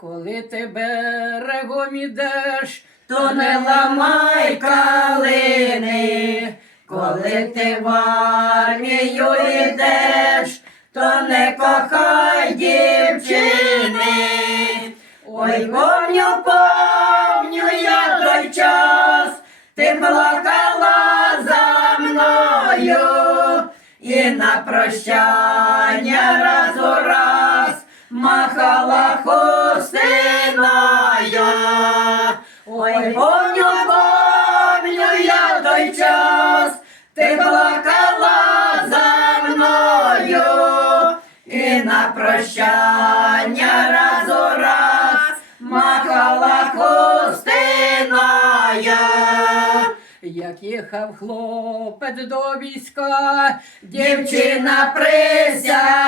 Коли ти берегом ідеш, То не ламай калини, коли ти в армію йдеш, то не кохай дівчини. Ой, помню, помню я той час, ти плакала за мною, і на прощання раз у раз махала помню, помню я той час, ти плакала за мною, і на прощання раз у раз махала хустиною. як їхав хлопець до війська, Дівчина присягала,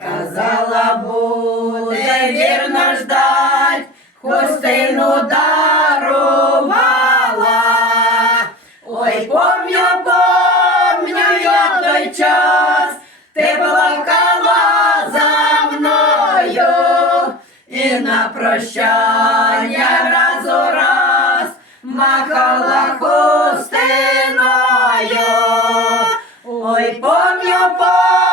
казала, буде вірно ждать, хустину дарувала. Ой, помню, помню я той час, ти плакала за мною, і на прощання раз у раз махала хустиною. Ой, помню, помню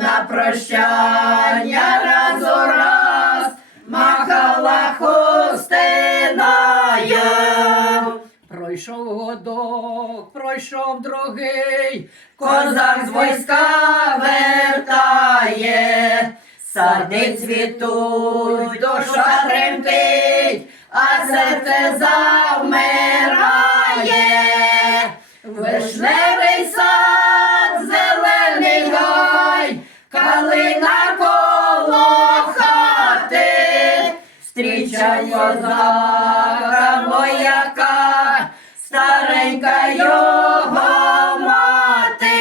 на прощання раз у раз махала хустиною. пройшов годок, пройшов другий, Козак з війська вертає, сади цвітуть, душа тремтить, а серце завмирає. Встрічай козака вояка, старенька його мати.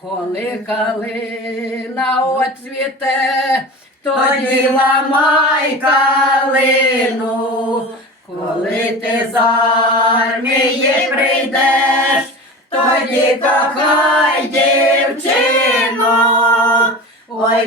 коли калина оцвіте, Тоді ламай калину, коли ти з армії прийдеш, тоді кохай дівчину. Ой,